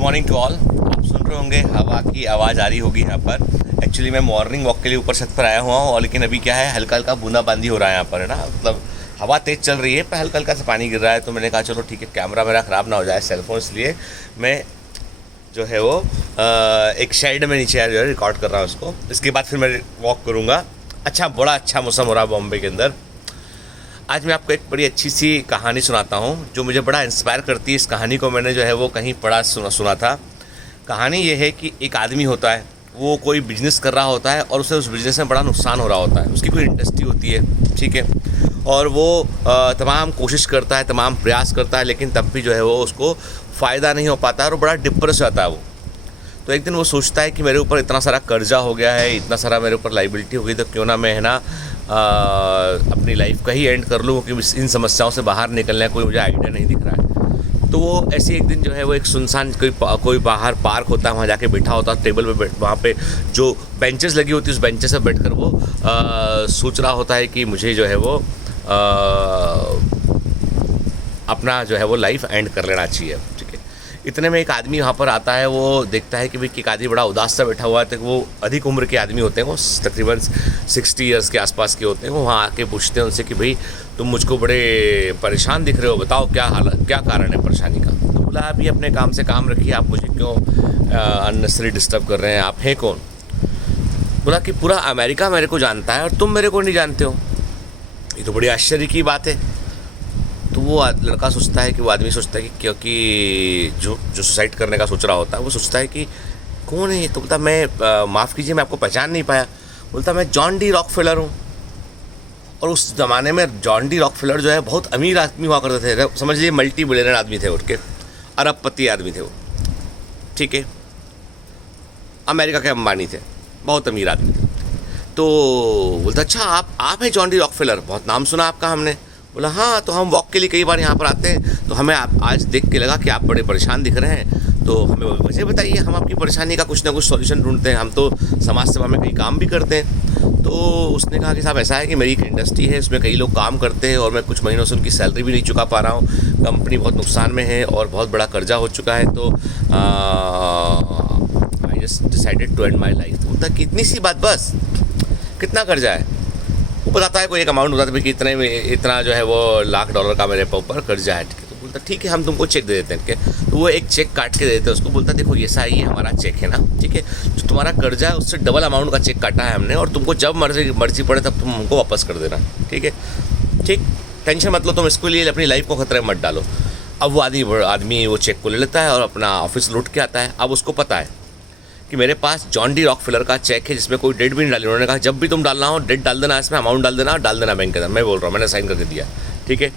Morning to all. आप सुन रहे होंगे हवा की आवाज़ आ रही होगी यहाँ पर। एक्चुअली मैं मॉर्निंग वॉक के लिए ऊपर छत पर आया हुआ हूँ, और लेकिन अभी क्या है, हल्का हल्का बूंदाबांदी हो रहा है यहाँ पर, है ना। मतलब हवा तेज़ चल रही है पर हल्का हल्का से पानी गिर रहा है। तो मैंने कहा चलो ठीक है, कैमरा मेरा ख़राब ना हो जाए सेलफोन, इसलिए मैं जो है वो एक शेड में नीचे जो है रिकॉर्ड कर रहा हूँ उसको। इसके बाद फिर मैं वॉक करूँगा। बड़ा अच्छा मौसम हो रहा है बॉम्बे के अंदर। आज मैं आपको एक बड़ी अच्छी सी कहानी सुनाता हूँ जो मुझे बड़ा इंस्पायर करती है। इस कहानी को मैंने जो है वो कहीं पढ़ा सुना था। कहानी ये है कि एक आदमी होता है, वो कोई बिजनेस कर रहा होता है और उसे उस बिज़नेस में बड़ा नुकसान हो रहा होता है। उसकी कोई इंडस्ट्री होती है, ठीक है, और वो तमाम कोशिश करता है, तमाम प्रयास करता है, लेकिन तब भी जो है वो उसको फ़ायदा नहीं हो पाता है और बड़ा डिप्रेस रहता है वो। तो एक दिन वो सोचता है कि मेरे ऊपर इतना सारा कर्जा हो गया है, इतना सारा मेरे ऊपर लाइबिलिटी हो गई, तो क्यों ना मैं, है ना, अपनी लाइफ का ही एंड कर लूँ, क्योंकि इन समस्याओं से बाहर निकलने का कोई मुझे आइडिया नहीं दिख रहा है। तो वो ऐसे एक दिन जो है वो एक सुनसान कोई बाहर पार्क होता है, वहाँ जाके बैठा होता है टेबल पे, वहाँ पे जो बेंचेस लगी होती है उस बेंचेस पर बैठकर वो सोच रहा होता है कि मुझे जो है वो अपना जो है वो लाइफ एंड कर लेना चाहिए, ठीक है। इतने में एक आदमी वहाँ पर आता है। वो देखता है कि भाई एक आदमी बड़ा उदास सा बैठा हुआ है। तो वो अधिक उम्र के आदमी होते हैं, वो तकरीबन 60 ईयर्स के आसपास के होते हैं। वो वहाँ आके पूछते हैं उनसे कि भाई तुम मुझको बड़े परेशान दिख रहे हो, बताओ क्या हालत, क्या कारण है परेशानी का। तो बोला आप ही अपने काम से काम रखिए, आप मुझे क्यों अननेसेसरी डिस्टर्ब कर रहे हैं, आप हैं कौन। बोला कि पूरा अमेरिका मेरे को जानता है और तुम मेरे को नहीं जानते हो, ये तो बड़ी आश्चर्य की बात है। तो वो लड़का सोचता है कि, वो आदमी सोचता है कि क्योंकि जो सुसाइड करने का सोच रहा होता है वो सोचता है कि कौन है ये। तो बोलता मैं माफ़ कीजिए मैं आपको पहचान नहीं पाया। बोलता मैं जॉन डी रॉकफेलर हूँ। और उस ज़माने में जॉन डी रॉकफेलर जो है बहुत अमीर आदमी हुआ करते थे, समझ लीजिए मल्टी बिलियनर आदमी थे, उठ के अरबपति आदमी थे वो, ठीक है। अमेरिका के अंबानी थे, बहुत अमीर आदमी थे। तो बोलता अच्छा आप हैं जॉन डी रॉकफेलर, बहुत नाम सुना आपका हमने। बोला हाँ, तो हम वॉक के लिए कई बार यहाँ पर आते हैं, तो हमें आप आज देख के लगा कि आप बड़े परेशान दिख रहे हैं, तो हमें वजह बताइए, हम आपकी परेशानी का कुछ ना कुछ सॉल्यूशन ढूंढते हैं, हम तो समाज सेवा में कई काम भी करते हैं। तो उसने कहा कि साहब ऐसा है कि मेरी एक इंडस्ट्री है, उसमें कई लोग काम करते हैं और मैं कुछ महीनों से उनकी सैलरी भी नहीं चुका पा रहा हूँ, कंपनी बहुत नुकसान में है और बहुत बड़ा कर्जा हो चुका है, तो I just decided to end my life. बोलता कि इतनी सी बात, बस कितना कर्जा है। वो बताता है कोई एक अमाउंट बताता है कि इतना जो है वो $1,00,000 का मेरे ऊपर कर्जा है, ठीक है। तो बोलता ठीक है हम तुमको चेक दे देते हैं, ठीक है। तो वो एक चेक काट के दे देते हैं उसको। बोलता देखो ये सा ही हमारा चेक है ना, ठीक है, जो तुम्हारा कर्जा है उससे डबल अमाउंट का चेक काटा है हमने, और तुमको जब मर्जी पड़े तब तुम हमको वापस कर देना, ठीक है, ठीक, टेंशन मत लो, तुम इसको लिए अपनी लाइफ को खतरे में मत डालो। अब वो आदमी वो चेक को ले लेता है और अपना ऑफिस लौट के आता है। अब उसको पता है कि मेरे पास जॉन डी रॉकफेलर का चेक है जिसमें कोई डेट भी नहीं डाली। उन्होंने कहा जब भी तुम डालना हो डेट डाल देना, इसमें अमाउंट डाल देना बैंक के अंदर, मैं बोल रहा हूँ, मैंने साइन करके दिया, ठीक है।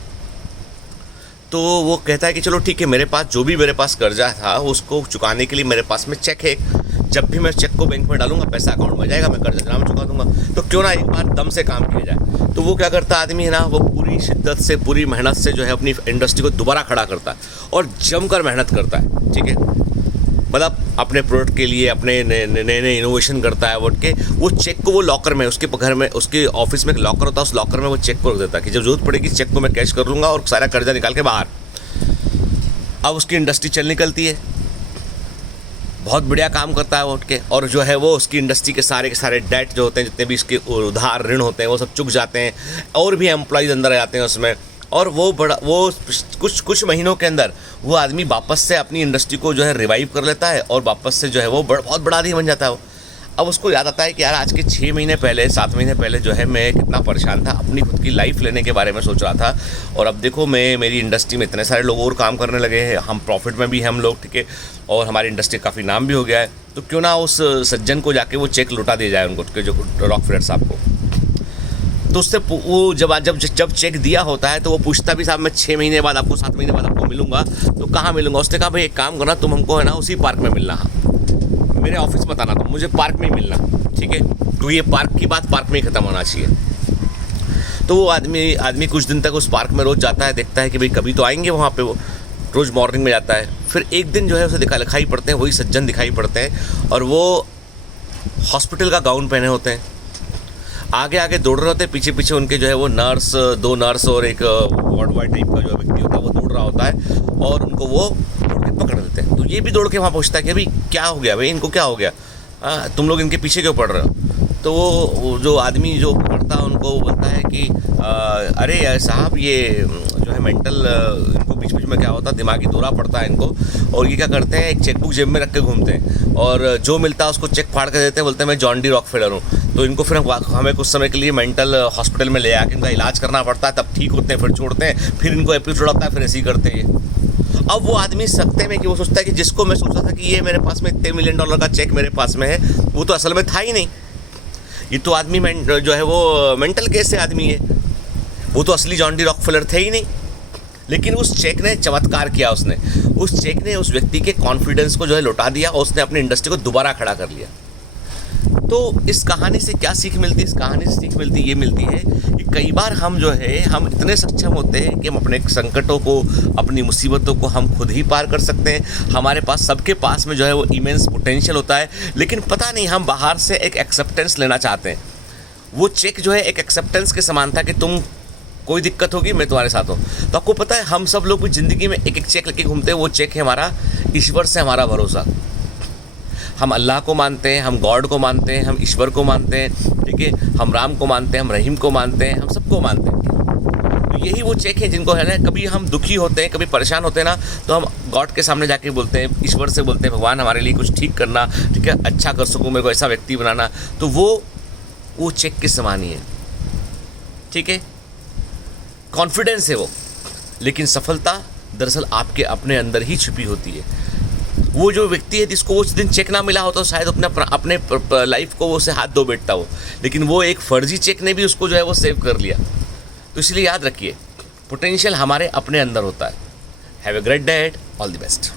तो वो कहता है कि चलो ठीक है, मेरे पास जो भी मेरे पास कर्जा था उसको चुकाने के लिए मेरे पास में चेक है, जब भी मैं चेक को बैंक में डालूंगा पैसा अकाउंट में जाएगा, मैं कर्जा नाम चुका दूंगा, तो क्यों ना एक बार दम से काम किया जाए। तो वो क्या करता आदमी है ना, वो पूरी शिद्दत से, पूरी मेहनत से जो है अपनी इंडस्ट्री को दोबारा खड़ा करता है और जमकर मेहनत करता है, ठीक है। मतलब अपने प्रोडक्ट के लिए अपने नए इनोवेशन करता है। वो चेक को वो लॉकर में, उसके घर में, उसके ऑफिस में एक लॉकर होता है, उस लॉकर में वो चेक को रख देता है कि जब जरूरत पड़ेगी चेक को मैं कैश कर लूँगा और सारा कर्जा निकाल के बाहर। अब उसकी इंडस्ट्री चल निकलती है, बहुत बढ़िया काम करता है वो उठ के, और जो है वो उसकी इंडस्ट्री के सारे डेट जो होते हैं, जितने भी इसके उधार ऋण होते हैं वो सब चुक जाते हैं, और भी एम्प्लॉयज़ अंदर आ जाते हैं उसमें। और वो कुछ महीनों के अंदर वो आदमी वापस से अपनी इंडस्ट्री को जो है रिवाइव कर लेता है और वापस से जो है वो बहुत बड़ा आदमी बन जाता है वो। अब उसको याद आता है कि यार आज के 6 महीने पहले, 7 महीने पहले जो है मैं कितना परेशान था, अपनी खुद की लाइफ लेने के बारे में सोच रहा था, और अब देखो मेरी इंडस्ट्री में इतने सारे लोग और काम करने लगे हैं, हम प्रॉफिट में भी हैं हम लोग, ठीक है, और हमारी इंडस्ट्री काफ़ी नाम भी हो गया है, तो क्यों ना उस सज्जन को जाके वो चेक लौटा दिया जाए उनको, जो रॉकफेलर साहब को। तो उससे वो जब चेक दिया होता है तो वो पूछता भी साहब मैं 6 महीने बाद आपको, 7 महीने बाद आपको मिलूंगा, तो कहाँ मिलूंगा। उसने कहा भाई एक काम करना, तुम हमको है ना उसी पार्क में मिलना, मेरे ऑफिस मत आना, तुम मुझे पार्क में ही मिलना, ठीक है, क्योंकि ये पार्क की बात पार्क में ही ख़त्म होना चाहिए। तो वो आदमी कुछ दिन तक उस पार्क में रोज़ जाता है, देखता है कि भाई कभी तो आएंगे वहाँ पर। वो रोज़ मॉर्निंग में जाता है। फिर एक दिन जो है उसे दिखाई पड़ते हैं, वही सज्जन दिखाई पड़ते हैं, और वो हॉस्पिटल का गाउन पहने होते हैं, आगे आगे दौड़ रहे होते हैं, पीछे पीछे उनके जो है वो दो नर्स और एक वार्ड बॉय टाइप का जो व्यक्ति होता है वो दौड़ रहा होता है, और उनको वो पकड़ लेते हैं। तो ये भी दौड़ के वहाँ पहुँचता है कि भाई क्या हो गया, भाई इनको क्या हो गया, तुम लोग इनके पीछे क्यों पड़ रहे हो। तो वो जो आदमी जो पकड़ता है उनको बोलता है कि अरे साहब ये जो है मेंटल, इनको बीच बीच में क्या होता है, दिमागी दौरा पड़ता है इनको, और ये क्या करते हैं, एक चेकबुक जेब में रख के घूमते हैं और जो मिलता है उसको चेक फाड़ के देते हैं, बोलते हैं मैं जॉन डी रॉकफेलर हूँ। तो इनको फिर हमें कुछ समय के लिए मेंटल हॉस्पिटल में ले आके इनका इलाज करना पड़ता है, तब ठीक होते हैं, फिर छोड़ते हैं, फिर इनको एपिसोड आता है, फिर ऐसे ही करते हैं ये। अब वो आदमी सकते में कि वो सोचता है कि जिसको मैं सोचा था कि ये मेरे पास में $1 मिलियन का चेक मेरे पास में है, वो तो असल में था ही नहीं। ये तो आदमी जो है वो मेंटल केस से आदमी है, वो तो असली जॉन डी रॉकफेलर थे ही नहीं। लेकिन उस चेक ने चमत्कार किया, उसने उस चेक ने उस व्यक्ति के कॉन्फिडेंस को जो है लौटा दिया और उसने अपनी इंडस्ट्री को दोबारा खड़ा कर लिया। तो इस कहानी से क्या सीख मिलती है, इस कहानी से सीख मिलती ये मिलती है कि कई बार हम जो है हम इतने सक्षम होते हैं कि हम अपने संकटों को, अपनी मुसीबतों को हम खुद ही पार कर सकते हैं। हमारे पास, सबके पास में जो है वो इमेंस पोटेंशियल होता है, लेकिन पता नहीं हम बाहर से एक एक्सेप्टेंस लेना चाहते हैं। वो चेक जो है एक एक्सेप्टेंस के समान था कि तुम, कोई दिक्कत होगी मैं तुम्हारे साथ हूँ। तो आपको पता है हम सब लोग भी ज़िंदगी में एक एक चेक लेके घूमते हैं। वो चेक है हमारा ईश्वर से हमारा भरोसा। हम अल्लाह को मानते हैं, हम गॉड को मानते हैं, हम ईश्वर को मानते हैं, ठीक है, हम राम को मानते हैं, हम रहीम को मानते हैं, हम सबको मानते हैं। तो यही वो चेक है जिनको है ना, कभी हम दुखी होते हैं, कभी परेशान होते हैं ना, तो हम गॉड के सामने जाके बोलते हैं, ईश्वर से बोलते हैं, भगवान हमारे लिए कुछ ठीक करना, ठीक है, अच्छा कर सकूँ, मेरे को ऐसा व्यक्ति बनाना। तो वो चेक के समान ही है, ठीक है, कॉन्फिडेंस है वो। लेकिन सफलता दरअसल आपके अपने अंदर ही छुपी होती है। वो जो व्यक्ति है जिसको उस दिन चेक ना मिला हो तो शायद अपने लाइफ को वो उसे हाथ धो बैठता हो, लेकिन वो एक फर्जी चेक ने भी उसको जो है वो सेव कर लिया। तो इसलिए याद रखिए, पोटेंशियल हमारे अपने अंदर होता है। Have a great day, all the best.